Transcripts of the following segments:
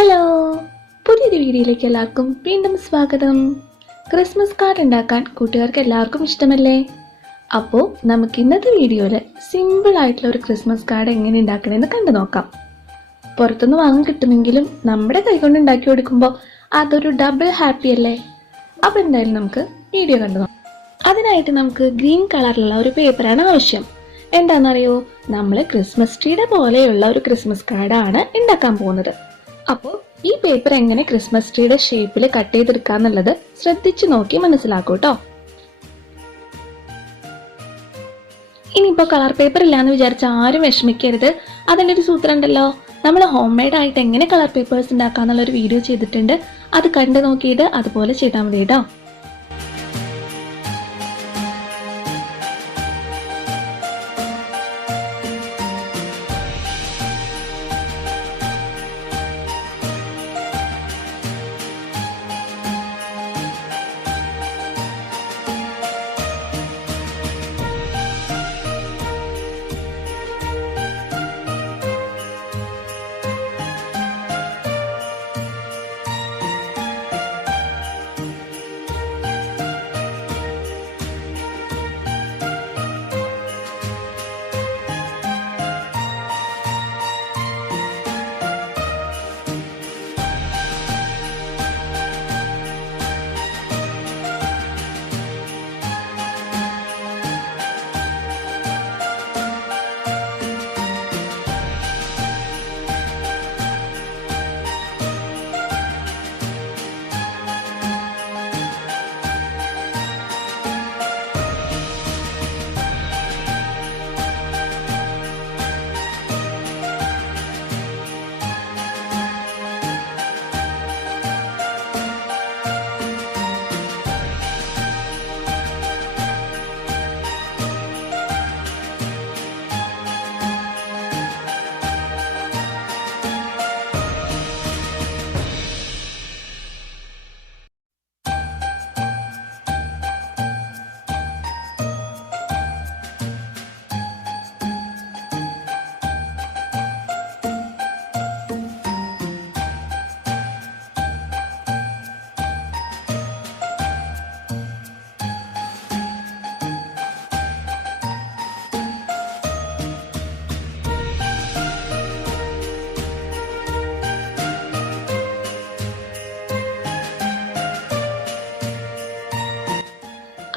Hello, പുതിയൊരു വീഡിയോയിലേക്ക് എല്ലാവർക്കും വീണ്ടും സ്വാഗതം. ക്രിസ്മസ് കാർഡ് ഉണ്ടാക്കാൻ കൂട്ടുകാർക്ക് എല്ലാവർക്കും ഇഷ്ടമല്ലേ? അപ്പോൾ നമുക്ക് ഇന്നത്തെ വീഡിയോയിൽ സിമ്പിൾ ആയിട്ടുള്ള ഒരു ക്രിസ്മസ് കാർഡ് എങ്ങനെ ഉണ്ടാക്കണമെന്ന് കണ്ടു നോക്കാം. പുറത്തുനിന്ന് വാങ്ങാൻ കിട്ടുമെങ്കിലും നമ്മുടെ കൈകൊണ്ട് ഉണ്ടാക്കി കൊടുക്കുമ്പോൾ അതൊരു ഡബിൾ ഹാപ്പി അല്ലേ? അപ്പോൾ എന്തായാലും നമുക്ക് വീഡിയോ കണ്ടു നോക്കാം. അതിനായിട്ട് നമുക്ക് ഗ്രീൻ കളറിലുള്ള ഒരു പേപ്പറാണ് ആവശ്യം. എന്താണെന്നറിയോ, നമ്മൾ ക്രിസ്മസ് ട്രീയുടെ പോലെയുള്ള ഒരു ക്രിസ്മസ് കാർഡാണ് ഉണ്ടാക്കാൻ പോകുന്നത്. അപ്പോൾ ഈ പേപ്പർ എങ്ങനെ ക്രിസ്മസ് ട്രീയുടെ ഷേപ്പിൽ കട്ട് ചെയ്തെടുക്കാന്നുള്ളത് ശ്രദ്ധിച്ചു നോക്കി മനസ്സിലാക്കൂ കേട്ടോ. ഇനിയിപ്പോൾ കളർ പേപ്പർ ഇല്ലാന്ന് വിചാരിച്ച ആരും വിഷമിക്കരുത്. അതിൻ്റെ ഒരു സൂത്രം ഉണ്ടല്ലോ. നമ്മൾ ഹോം മെയ്ഡ് ആയിട്ട് എങ്ങനെ കളർ പേപ്പേഴ്സ് ഉണ്ടാക്കാന്നുള്ളൊരു വീഡിയോ ചെയ്തിട്ടുണ്ട്. അത് കണ്ടു നോക്കിയിട്ട് അതുപോലെ ചെയ്താൽ മതി കേട്ടോ.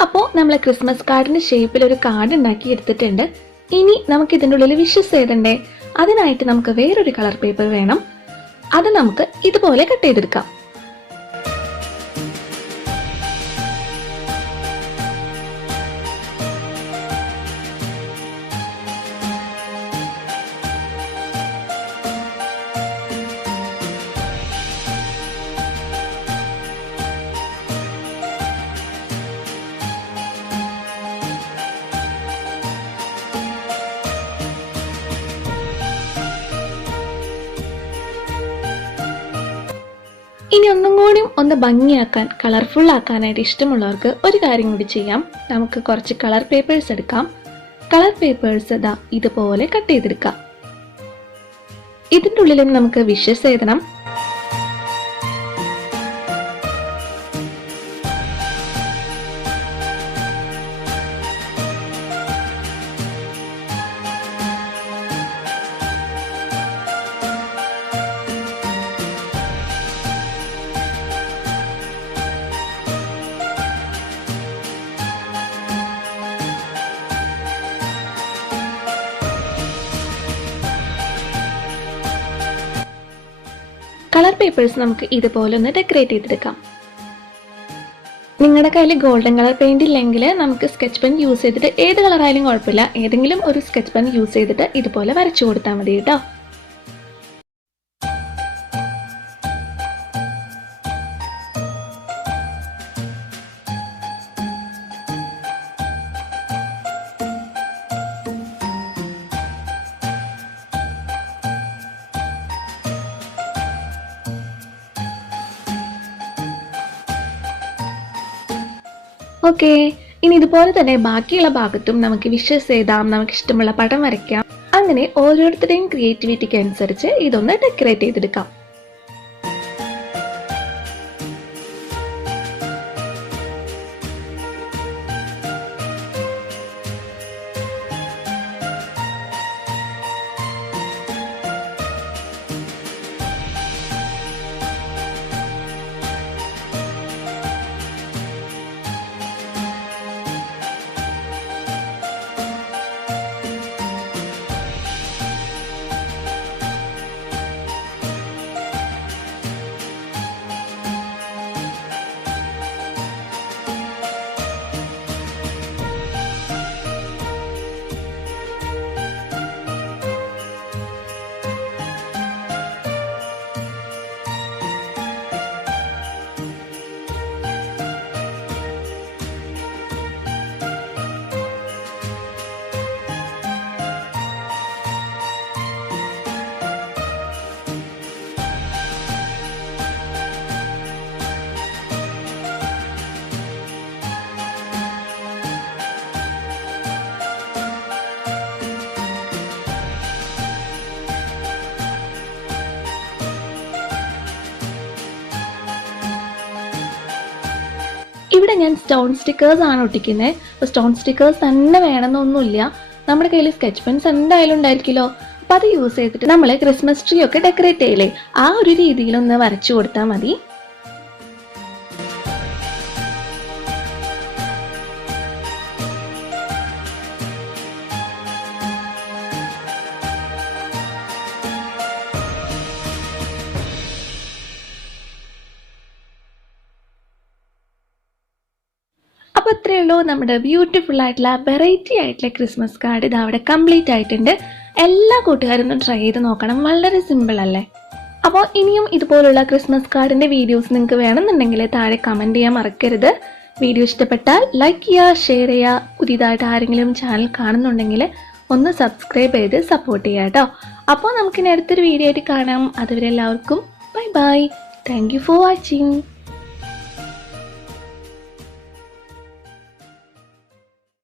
അപ്പോൾ നമ്മൾ ക്രിസ്മസ് കാർഡിന്റെ ഷേപ്പിൽ ഒരു കാർഡ് ഉണ്ടാക്കി എടുത്തിട്ടുണ്ട്. ഇനി നമുക്ക് ഇതിൻ്റെ ഉള്ളിൽ വിഷസ് എഴുതണ്ടേ? അതിനായിട്ട് നമുക്ക് വേറൊരു കളർ പേപ്പർ വേണം. അത് നമുക്ക് ഇതുപോലെ കട്ട് ചെയ്തെടുക്കാം. ഇനി ഒന്നും കൂടി ഒന്ന് ഭംഗിയാക്കാൻ, കളർഫുൾ ആക്കാനായിട്ട് ഇഷ്ടമുള്ളവർക്ക് ഒരു കാര്യം കൂടി ചെയ്യാം. നമുക്ക് കുറച്ച് കളർ പേപ്പേഴ്സ് എടുക്കാം. കളർ പേപ്പേഴ്സ് ഇതുപോലെ കട്ട് ചെയ്തെടുക്കാം. ഇതിൻ്റെ ഉള്ളിലും നമുക്ക് വിഷസ് എഴുതണം. കളർ പേപ്പേഴ്സ് നമുക്ക് ഇതുപോലെ ഒന്ന് ഡെക്കറേറ്റ് ചെയ്തെടുക്കാം. നിങ്ങളുടെ കയ്യിൽ ഗോൾഡൻ കളർ പെയിന്റ് ഇല്ലെങ്കിൽ നമുക്ക് സ്കെച്ച് പെൻ യൂസ് ചെയ്തിട്ട്, ഏത് കളറായാലും കുഴപ്പമില്ല, ഏതെങ്കിലും ഒരു സ്കെച്ച് പെൻ യൂസ് ചെയ്തിട്ട് ഇതുപോലെ വരച്ചു കൊടുത്താൽ മതി കേട്ടോ. ഓക്കെ, ഇനി ഇതുപോലെ തന്നെ ബാക്കിയുള്ള ഭാഗത്തും നമുക്ക് വിഷസ് എഴുതാം, നമുക്ക് ഇഷ്ടമുള്ള പടം വരയ്ക്കാം. അങ്ങനെ ഓരോരുത്തരുടെയും ക്രിയേറ്റിവിറ്റിക്ക് അനുസരിച്ച് ഇതൊന്ന് ഡെക്കറേറ്റ് ചെയ്തെടുക്കാം. ഇവിടെ ഞാൻ സ്റ്റോൺ സ്റ്റിക്കേഴ്സ് ആണ് ഒട്ടിക്കുന്നത്. അപ്പോൾ സ്റ്റോൺ സ്റ്റിക്കേഴ്സ് തന്നെ വേണമെന്നൊന്നുമില്ല, നമ്മുടെ കയ്യിൽ സ്കെച്ച് പെൻസ് എന്തായാലും ഉണ്ടായിരിക്കുമല്ലോ. അപ്പോൾ അത് യൂസ് ചെയ്തിട്ട് നമ്മൾ ക്രിസ്മസ് ട്രീ ഒക്കെ ഡെക്കറേറ്റ് ചെയ്യില്ലേ, ആ ഒരു രീതിയിലൊന്ന് വരച്ചു കൊടുത്താൽ മതി. അപ്പോൾ അത്രയേ ഉള്ളൂ, നമ്മുടെ ബ്യൂട്ടിഫുൾ ആയിട്ടുള്ള വെറൈറ്റി ആയിട്ടുള്ള ക്രിസ്മസ് കാർഡ് ഇത് അവിടെ കംപ്ലീറ്റ് ആയിട്ടുണ്ട്. എല്ലാ കൂട്ടുകാരും ഒന്ന് ട്രൈ ചെയ്ത് നോക്കണം, വളരെ സിമ്പിൾ അല്ലേ. അപ്പോൾ ഇനിയും ഇതുപോലുള്ള ക്രിസ്മസ് കാർഡിൻ്റെ വീഡിയോസ് നിങ്ങൾക്ക് വേണമെന്നുണ്ടെങ്കിൽ താഴെ കമൻറ്റ് ചെയ്യാൻ മറക്കരുത്. വീഡിയോ ഇഷ്ടപ്പെട്ടാൽ ലൈക്ക് ചെയ്യുക, ഷെയർ ചെയ്യുക. പുതിയതായിട്ട് ആരെങ്കിലും ചാനൽ കാണുന്നുണ്ടെങ്കിൽ ഒന്ന് സബ്സ്ക്രൈബ് ചെയ്ത് സപ്പോർട്ട് ചെയ്യുക കേട്ടോ. അപ്പോൾ നമുക്കിനി അടുത്തൊരു വീഡിയോ ആയിട്ട് കാണാം. അതുവരെ എല്ലാവർക്കും bye bye. Thank you for watching.